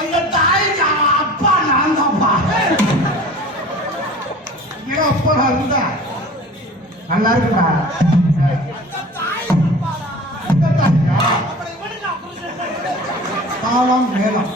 அந்த தாய்க்கு அப்பா நான் தான்ப்பா. அப்பா இருந்தா நல்லா இருக்குடா. தாளம் மேளம்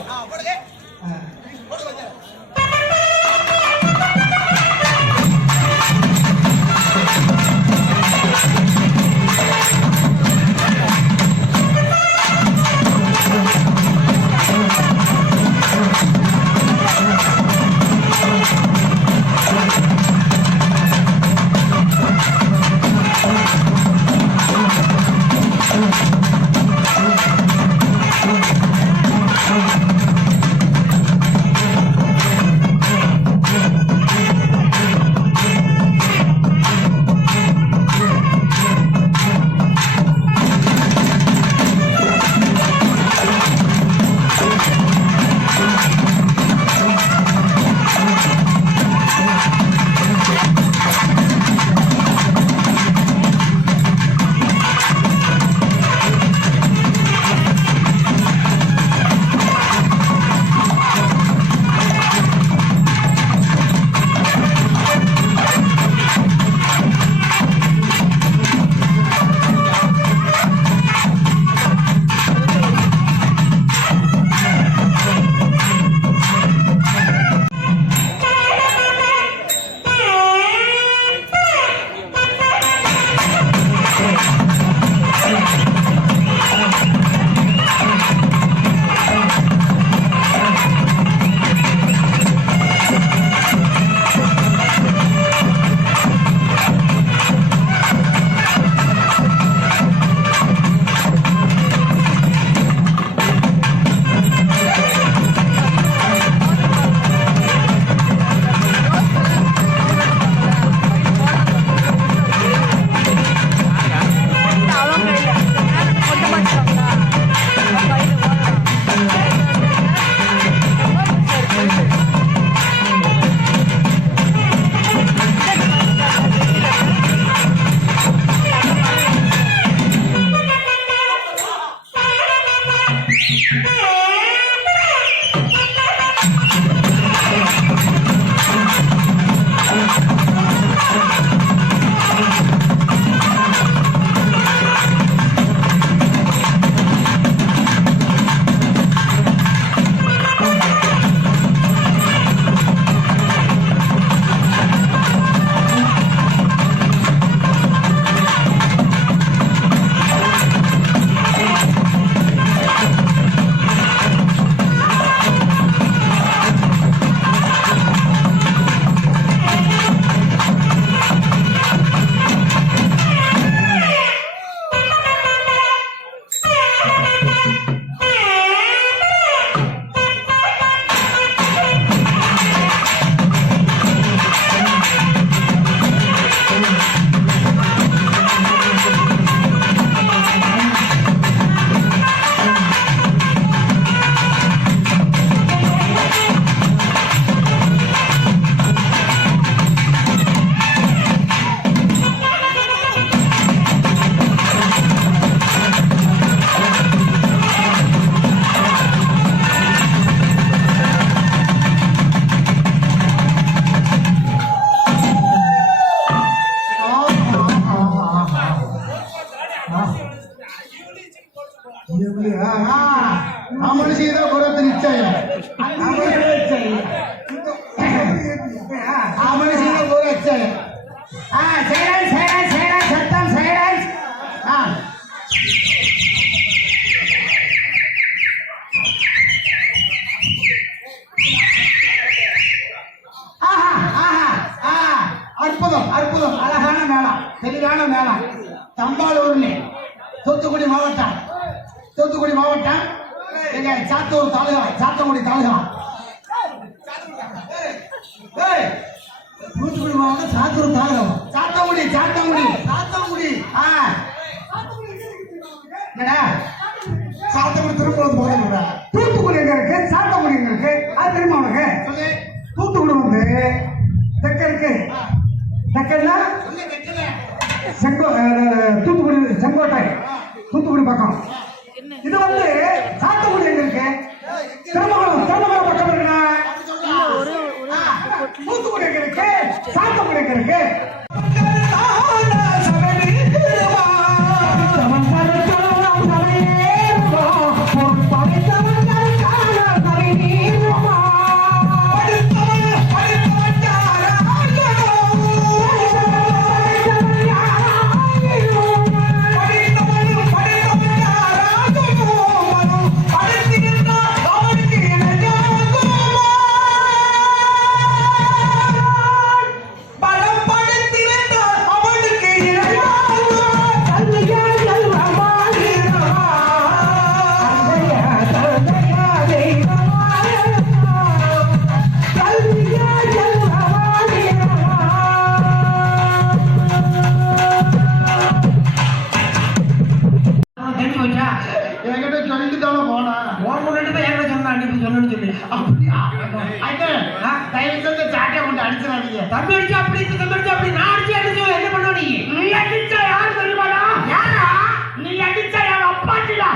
அற்புதம் அற்புதம் அழகான மேளம் தெளிவான மேளம் தம்பாலூர்னு தூத்துக்குடி மாவட்டம் சாத்தூர் தாலுகா சாத்தங்குடி தாலுகா தூத்துக்குடி மாவட்டம் சாத்தூர் தாலுகா சாத்தங்குடி சாத்தங்குடி திரும்ப போக தூத்துக்குடி எங்க இருக்கு சாத்தங்குடி எங்க இருக்கு அது தெரியுமா உனக்கு தூத்துக்குடி வந்து தெற்கு தெற்கன்னா தூத்துக்குடி செங்கோட்டை தூத்துக்குடி பக்கம் இது வந்து சாத்தங்குடி எங்க இருக்கு திருமணம் எங்களுக்கு தம்பி அடிச்சா அப்படி தம்பி அடிச்சா அப்படி நான் அடிச்சு அடிச்சு என்ன பண்ணுவ நீ அடிச்சா யாரு தெரியுமாடா யாரா நீ அடிச்சா யார் அப்பாட்டிடா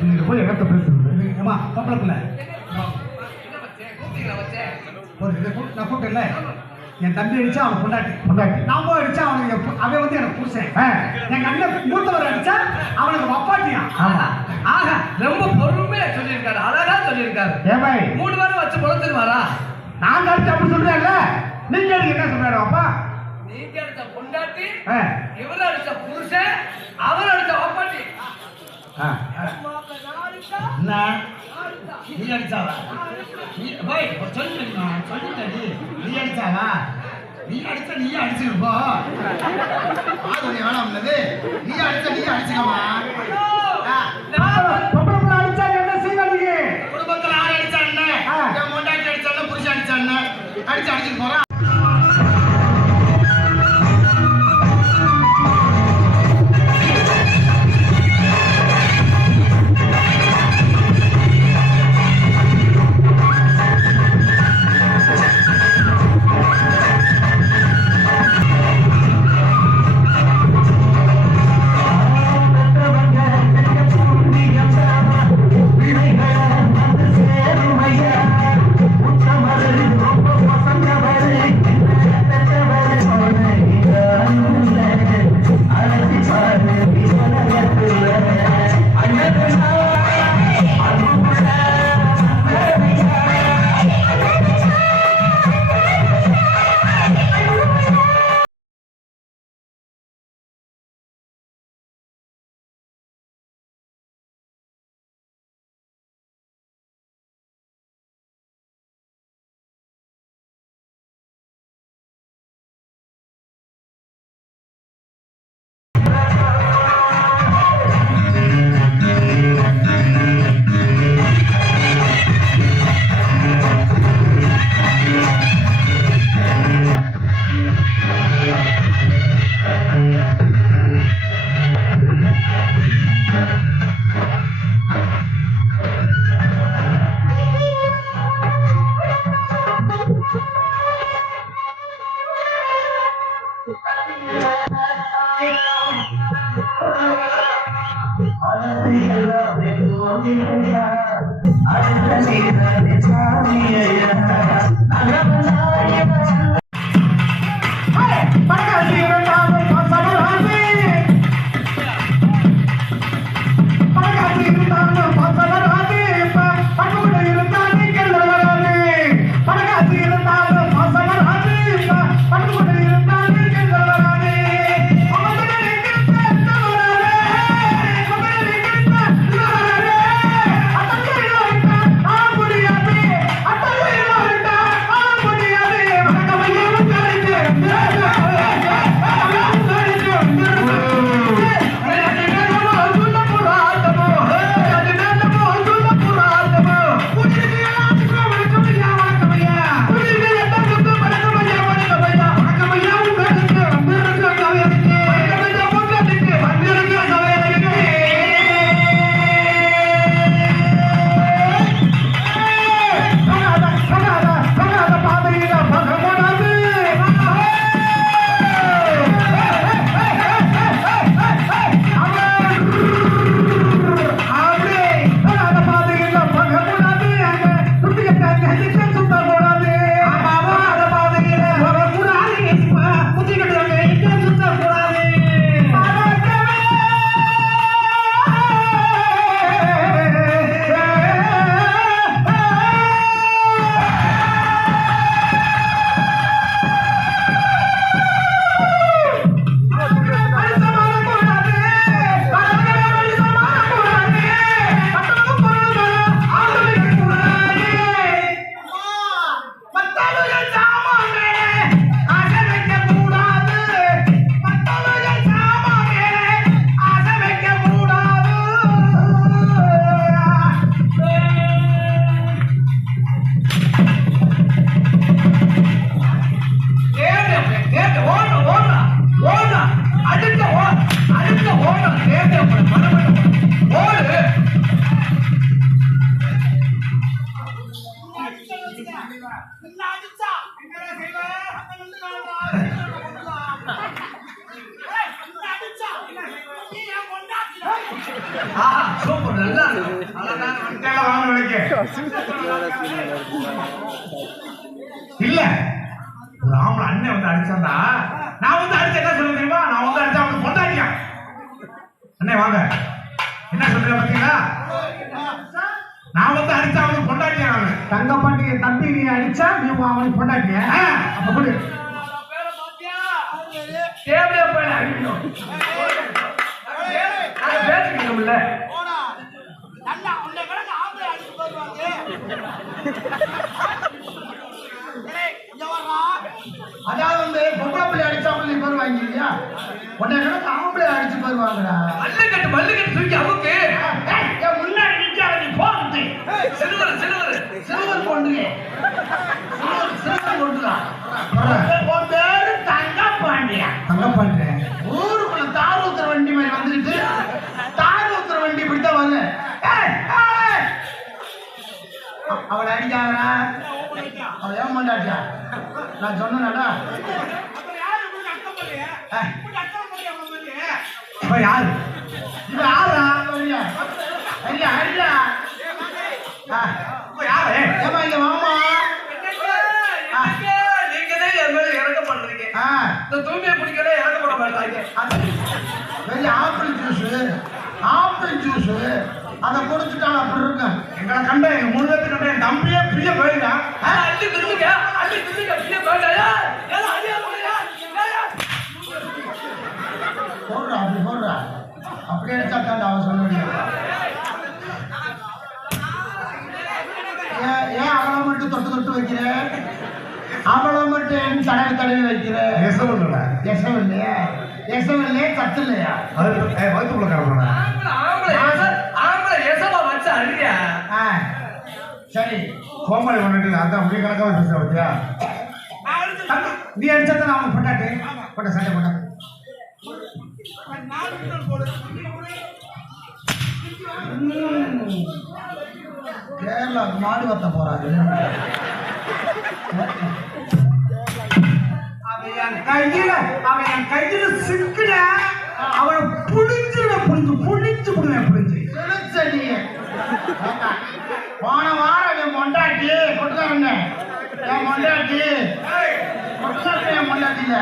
நீங்க போய் இடத்த பேசுறது ஏமா கப்பலக்குள்ள நான் கூப்பிட்டேன்ல என் தம்பி அடிச்சா அவன் பொண்டாட்டி நான் போய் அடிச்சா அவனுக்கு அவன் வந்து எனக்கு புருஷன் என் அண்ணன் மூத்தவர் அடிச்சா அவனுக்கு வப்பாட்டியா ஆக ரொம்ப பொறுமையா சொல்லியிருக்காரு அழகா சொல்லியிருக்காரு ஏமாய் 3 வாரம் வச்சு பொழந்துருவாரா நான் அடிச்சு அப்படி சொல்றேன்ல நீங்க என்ன சொல்றாரு அப்பா நீங்க அடிச்ச பொண்டாட்டி இவர் அடிச்ச புருஷன் அவர் அடிச்ச வப்பாட்டி நீ அடிச்சாவா சொல்லிட்டடி நீ அடிச்சாவா நீ அடிச்ச நீ அடிச்சிருப்போ வேணாம் நீ அடிச்ச நீ அடிச்சுக்கமா அடிச்சா என்ன செய்வாங்க குடும்பத்துல ஆறு அடிச்சா என்ன முண்டாட்டி அடிச்சா புருஷன் அடிச்சா என்ன அடிச்சுட்டு போறான் ஆஹா, சூப்பர், நல்லா இருக்கு. அழகான முட்டையில வாங்க விலைக்கு. இல்ல ஒரு ஆம்பளை அண்ணன் வந்து அடிச்சாண்டா, நான் வந்து அடிச்ச என்ன சொல்ல தெரியுமா? நான் வந்து அடிச்சா அவனுக்கு பொண்டாட்டியா? அண்ணே வாங்க, என்ன சொல்றேன் பாத்தீங்களா? நான் வந்து அடிச்சா அவனுக்கு பொண்டாட்டியா? நானு தங்கப்பாண்டிய தம்பி நீ அடிச்சா நீ அவனுக்கு பொண்டாட்டியா? அப்ப கொடு. தேவையா போய் அடிக்கணும். நாங்க பேசிக்கணும்ல. அதாவது வந்து பொம்பளை பிள்ளை அடிச்சா நீ பேர் வாங்கிக்கிறியா? உன்னை கணக்கு ஆம்பளை அடிச்சு பேர் வாங்குறா. மல்லு கட்டு தூக்கி அமுக்கு. என் முன்னாடி நிக்காத நீ போட்டு. சிறுவர் கொண்டு உன் பேரு தங்கப்பாண்டியா? தங்கப்பாண்டியா ஊருக்குள்ள தார் ஊத்துற வண்டி மாதிரி வந்துட்டு தார் ஊத்துற வண்டி இப்படித்தான் வருது. அவளை அடிக்காதா? அவ ஏன் மாட்டாட்டியா? நான் சொன்னேன்டா. இப்ப யாரு? இப்ப யாரா? ஐயா ஐயா ஐயா இப்ப யாரு? ஏமா இங்க வாமா. நீங்களே என் மேல இறக்க பண்றீங்க. இந்த தூய்மையை பிடிக்கல இறக்க பண்ண மாட்டாங்க. வெளிய ஆப்பிள் ஜூஸ் அதை குடிச்சுட்டான். அப்படி இருக்கு. எங்களை கண்ட எங்க மூணு பேருக்கு கண்ட என் தம்பியே பிரிய போயிருக்கான். அள்ளி திரும்பிக்க பின்ன போயிட்டாயா? போடுறா அப்படி போடுறா. அப்படியே அடிச்சா தான் அவன் சொல்ல முடியும். ஏன் அவளை மட்டும் தொட்டு தொட்டு வைக்கிற? அவளை மட்டும் தடவி வைக்கிற? எசம் இல்லையா? எசம் இல்லையா? சத்து இல்லையா? வகுத்துக்குள்ள காரணம் ஆம்பளை எசமா வச்சு அழுகியா? சரி கோமாளி பண்ணிட்டு அதான் அப்படி கணக்காக பேச பத்தியா? நீ அடிச்சா நான் அவனுக்கு பொண்டாட்டி போட்ட சண்டை போட்ட கேரளா மாடு வத்த போறாரு. அவன் என் கையில சிக்குல அவனை புடிஞ்சு போன வாரம் என் மொண்டாட்டி கொட்டுக்காரங்க என் மொண்டாட்டி என் மொண்டாட்டில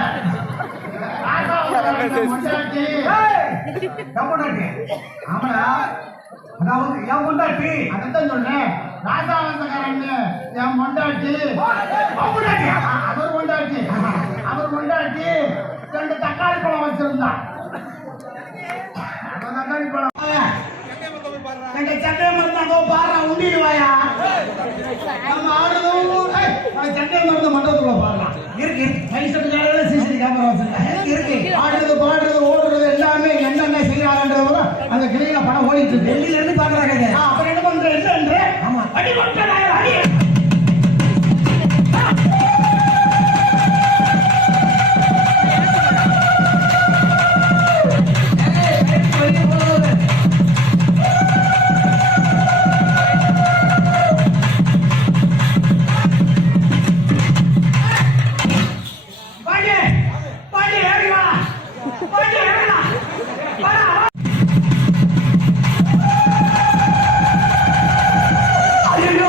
ஆமாடா. அதாவது என் பொண்டாட்டி அதைத்தான் சொன்னேன். ராசாவந்தக்காரன் என் பொண்டாட்டி அவர் பொண்டாட்டி 2 தக்காளி பழம் வச்சிருந்தான். தக்காளி பழம் சட்டை மருந்து பாடுறா உண்டிடுவாயா? நம்ம ஆடுறதும் சட்டை மருந்து மண்டபத்துக்குள்ள பாடலாம். இருக்கு கைசட்டுக்காரர்கள் சிசிடி கேமரா வச்சிருக்காங்க. இருக்கு ஆடுறது பாடுறது ஓடுறது எல்லாமே என்னென்ன செய்யறாங்கன்றது அந்த கிளையில படம் ஓடிட்டு இருக்கு. டெல்லியில இருந்து பாக்குறாங்க. அப்புறம் என்ன பண்ற என்ன? ஆமா அடி அடி ஐயோ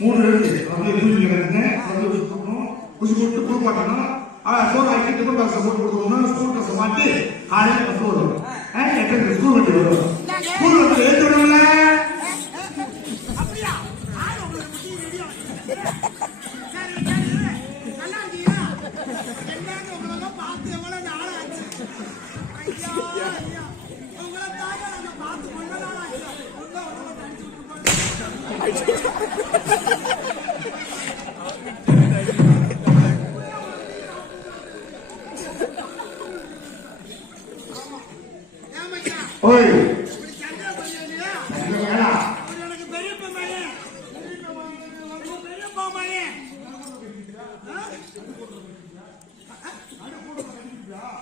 3 இருக்கு. வந்து தூக்கி கிடக்குங்க. வந்து சுத்தணும். குசி போட்டு குளிப்பாட்டணும். சோறு ஆக்கி டிஃபன் பாக்ஸ் போட்டு கொடுக்கணும். ஸ்கூல் ட்ரெஸ் மாட்டி காலையில பஸ் வரும். 8 ஸ்கூல் வண்டி வரும். ஸ்கூல் வந்து ஏற்றி விடல. அப்படியா ஆளு உங்களுக்கு புத்தி ரெடியா சரி நல்லா இருக்கீங்க என்னங்க உங்களை பார்த்து எவ்வளவு நாள் ஆச்சு ஐயா ஐயா உங்களை தாங்க நாங்க பார்த்து கொஞ்ச நாள் ஆச்சு உள்ள உடம்பு தடிச்சு விட்டு ஓய் இப்படி சண்டை பண்ணியா வேணா எனக்கு பெரியப்பா மகன் பெரியப்பா மகன்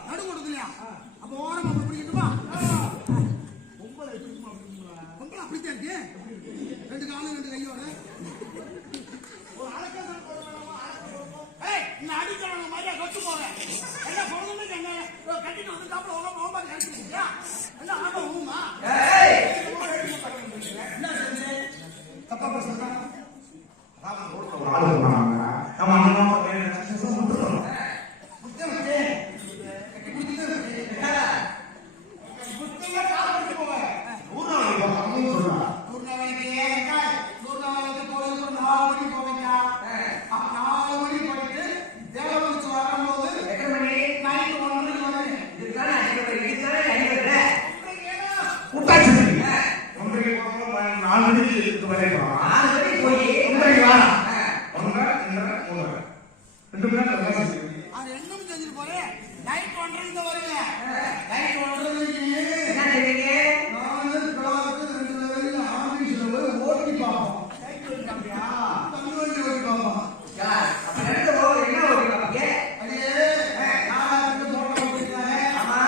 நடு கொடுக்கலையா அப்ப ஓரமா பிடிக்கட்டுமா பொம்பளை அப்படித்தான் இருக்கு 2 காலும் 2 கையோட ஒரு அழகான இந்த அடிக்கிறவங்க மாதிரியா கொத்து போவேன் எல்லாம் பொழுதுமே கட்டிட்டு வந்து காப்பிட உங்க கழிச்சுக்கிட்டியா எல்லாம் ஆக ஊமா என்ன செஞ்சு தப்பா பேசுறா ஒரு ஆளு சொன்னாங்க. நம்ம அண்ணா முட்டுறோம். அது என்னும் செஞ்சுட்டு போறேன் நைட் 1:30 வருங்க நைட் 1:30 என்ன செய்வீங்க நான் கிளாஸ் 2 வரையில ஆபீஸ்ல போய் ஓட்டி பாப்போம் சைக்கிள் காப்பியா தண்ணி ஓட்டி பாப்போம் யார் அப்ப ரெண்டு ஓவர் என்ன ஓட்டி பாப்பீங்க அடே நான் போட்டோ ஓட்டிட்டேன் ஆமா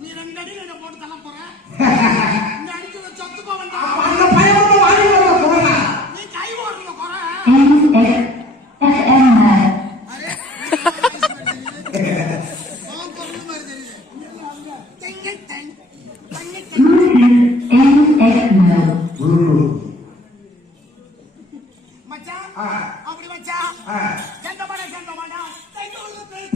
நீ 2 அடி என்ன போட்டு தள்ள போற இந்த அடிக்கு சொத்து போவண்டா அந்த பையன் வாங்கி போறா நீ கை ஓடுற போற அரே பாம் பொண்ணு மாதிரி தெரியுது டெங்க டெங் டெங்க டெங் மச்சான் அப்படி மச்சான் செந்த மாடா சைக்கிள் பேய்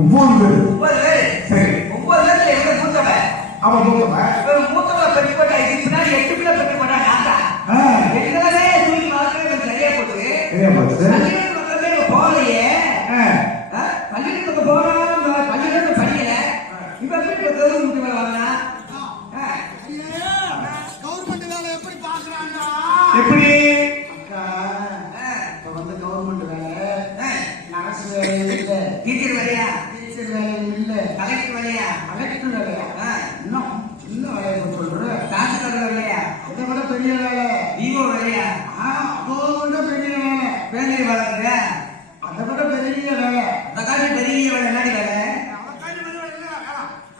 ஒன்பது பேர். சரி 9 பேர்ல எங்க மூத்தவன் பள்ளிக்கூடத்துக்கு போகலையே. ஆ. பள்ளிக்கூடத்துக்கு போகலாம், பள்ளிக்கூடத்துக்கு படிக்கல. இப்ப எப்படி இப்ப கவர்மெண்ட் வேலை வாங்கினா? கவர்மெண்ட் வேலை எப்படி பாக்குறாங்க? எப்படி அக்கா, இப்ப வந்து கவர்மெண்ட் வேலை, நர்ஸ் வேலை இல்ல, டீச்சர் வேலையா? டீச்சர் வேலை இல்ல, கலெக்டர் வேலையா? கலெக்டர் வேலையா? இன்னும் சின்ன வேலையை சொல்ற, தாசில்தார் வேலையா? அதை விட பெரிய வேலை, விவோ வேலையா? அதை விட பெரிய வேலை, பேங்கை வளர்க்குற அதை விட பெரிய வேலை, அந்த காலி பெரிய வேலை என்னடி வேலை?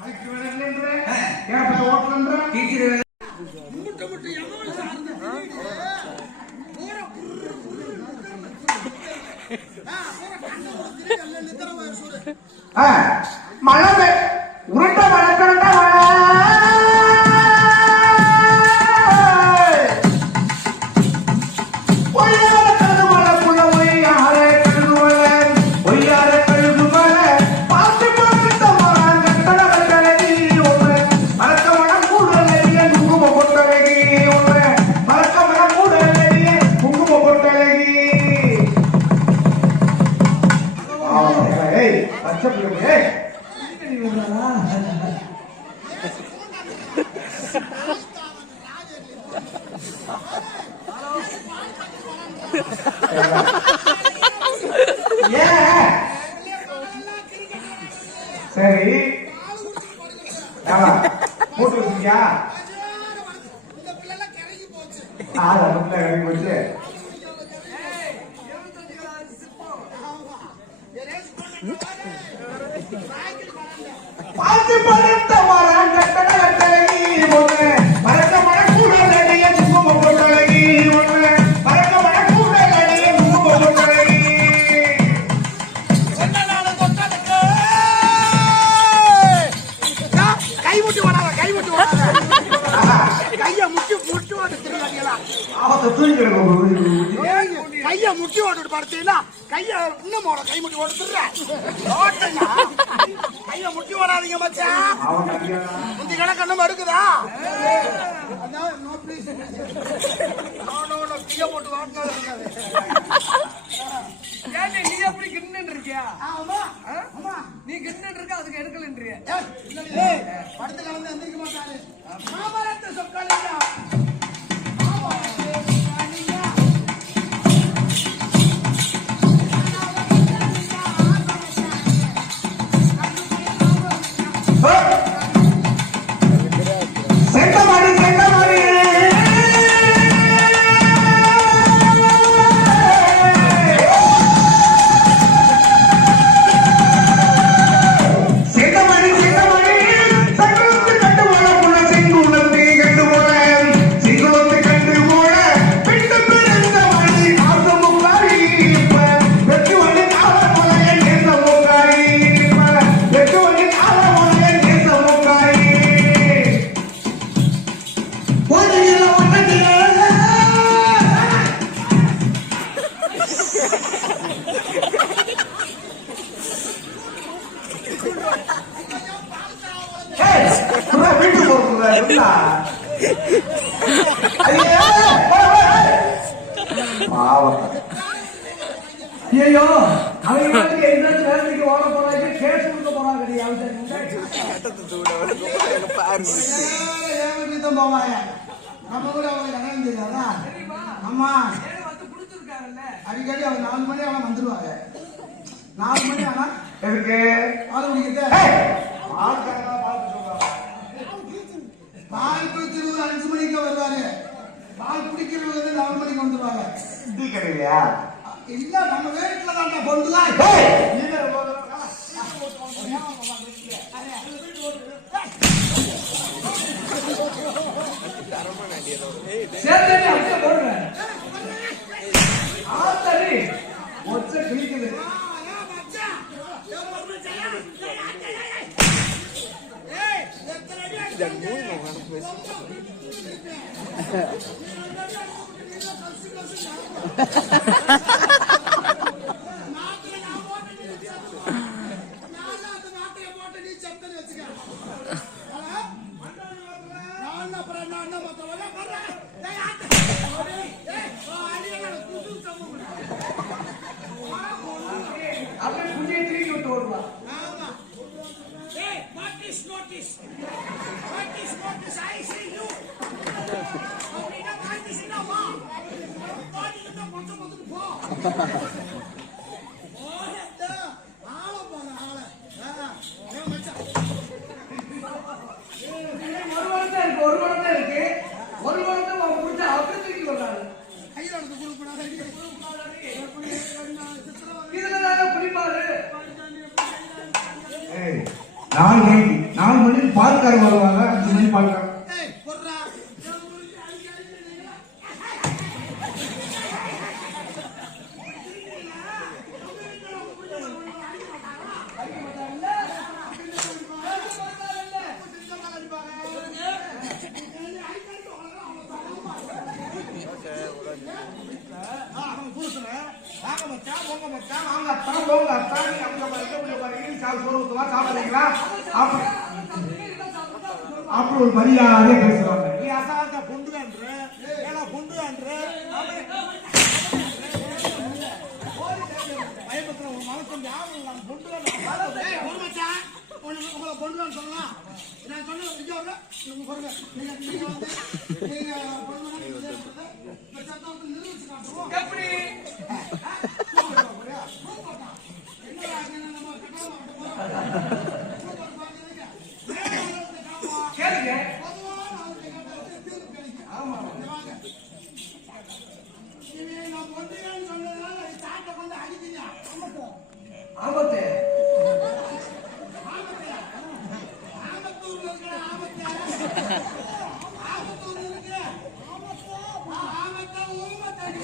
கலெக்டர் வேலை இல்லைன்ற, ஏற்பட்ட ஓட்டலன்ற, டீச்சர் வேலை. மழை உருட்ட வளர்க்கணுட்ட மழை ஒய்யார கழுது மலைக்குள்ள ஒய்யார கழுது மலை ஒய்யார கழுது மலை பார்த்து பார்த்துட்ட மரம் கட்டட கட்டழகி ஒன்று மறக்க மனம் கூட நெறிய குங்கும பொட்டழகி ஒன்று மறக்க மனம் கூட நெறிய குங்கும பொட்டழகி ஏய் பச்சை பிள்ளை சரி போட்டு வச்சிருக்கியா இறங்கி போச்சு பார்த்து பழுத்த மரம் கட்டட கட்டழகி ஒன்று மறக்க மனக்கூட நடிகை குங்கும பொட்டழகி ஒன்று மறக்க மனக்கூட நடிகை குங்கும பொட்டழகி கைமுட்டி வராத, கைமுட்டி வராத, கைய முட்டி முட்டி ஓட்டு திருவாடிகளா, ஆபத்தை தூக்கிடுங்க கைய முட்டி ஓட்டு பார்த்தீங்கன்னா கைய இன்னும் போட கைமுட்டி ஓட்டுற கைய முட்டி ஓடாதீங்க மச்சான். முந்தி கணக்கு இருக்குதா? நோ ப்ளீஸ், கைய போட்டு ஓட்டினது இருக்காது. நீ எப்படி கிண்ணன் இருக்கியா? ஆமா ஆமா, நீ கிண்ணன் இருக்க அதுக்கு எடுக்கலன்றிய. படுத்து கலந்து எந்திரிக்க மாட்டாரு. மகாபாரத சொற்காலியா செங்கமாடி செங்கமாடி செங்கமாடி செங்கமாடி செங்குளத்து கண்டு போல புள்ள செங்குளத்து கண்டு போல செங்குளத்து கண்டு போல பிட்டு பிடித்த மணி காசு முக்காரி வெற்றி வண்டி கால போல என் தேச முக்காரி வெற்றி வண்டி கால போல என் தேச முக்காரி வீட்டு போறா ஐயோ, அவங்க என்ன வேலைக்கு ஓட போறாங்க, கேஸ் கொடுக்க போறாங்க. போவாங்க நம்ம கூட அவங்க கடன் தெரியாதா? ஆமா, வந்து குடுத்துருக்காருல்ல. அடிக்கடி அவங்க 4 மணி ஆனா வந்துருவாங்க. 4 மணி ஆனா எதுக்கு பால் குடிக்கிட்டு பால் குடிச்சிருவது 5 மணிக்கு வருவாரு. பால் குடிக்கிறது 4 மணிக்கு வந்துருவாங்க. டீ கடையிலையா? இல்ல, நம்ம வீட்டுல தான் பொண்ணுதா. சேர்த்து அப்படியே போடுறேன். ஆத்தரி ஒச்ச கிழிக்குது. Notice notice I see you அப்படினா நோட்டீஸ் என்னமா நோட்டீஸ் தான் மொத்தம் போ ஓடா ஆள போற ஆள ஏ மச்சான் ஒரு வாரம் இருக்கு ஒரு வாரத்தை முடிச்சு அப்படியே தூக்கி வர்றாரு. கையில எடுத்து குடுக்குறாங்க இதுலதாங்க குடிப்பாரு. ஏய், 4 மணிக்கு பால்காரங்க வருவாங்க, 5 மணி பால்காரங்க. ஏய் போறா அப்படி ஒரு மரியாதையா பேசுறாங்க. நீ அசால்ட்டா பொண்டுகான்ற ஏனா பொண்டுகான்ற பயபத்துல ஒரு மனசம் ஞாபகம் இல்லாம பொண்டுகான்ற ஏய் ஒரு மச்சான் உங்களை பொண்டுகான்னு சொல்லலாம் நான் சொன்ன இங்க வர நீங்க பாருங்க நீங்க வந்து நீங்க பொண்டுகான்னு இந்த சத்தத்தை நிரூபிச்சு காட்டுவோம் எப்படி கேளுங்க. ஆபத்து வந்து மாட்டாங்க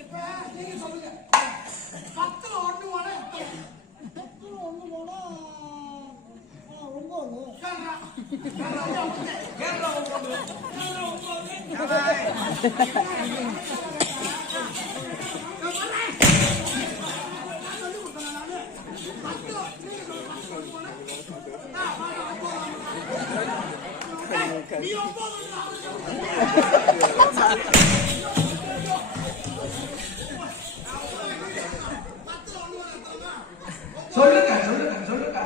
இப்ப நீங்க சொல்லுங்க 10ல 1 போனா 10ல 1 போனா 9 சொல்லுங்க சொல்லுங்க சொல்லுங்க.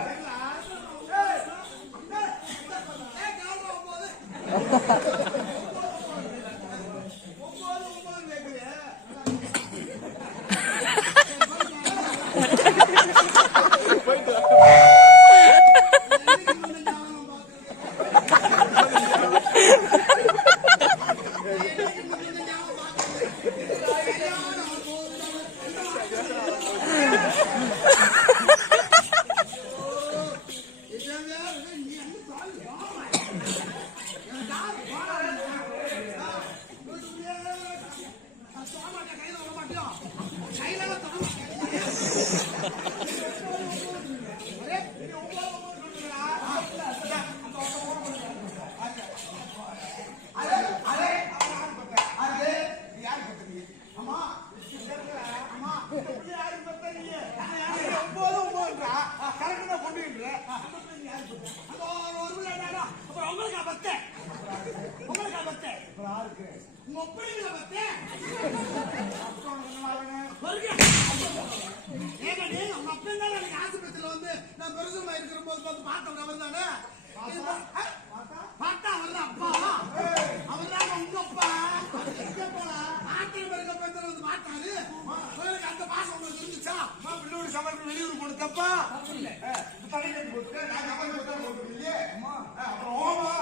ஆஸ்பத்திரியில வந்து நான் பெருசுமா இருக்கிற போது பார்த்து பார்த்தவங்க அவர் தானே பார்த்தா அவர் தான் அப்பா அவர் தான் உங்க அப்பா ஆட்டில் இருக்க பெற்ற வந்து பார்த்தாரு அந்த பாசம் உங்களுக்கு இருந்துச்சா பிள்ளோடு சமர்ப்பு வெளியூர் போனதப்பா தலைக்கு போட்டு நான் கவலை போட்டு அப்புறம்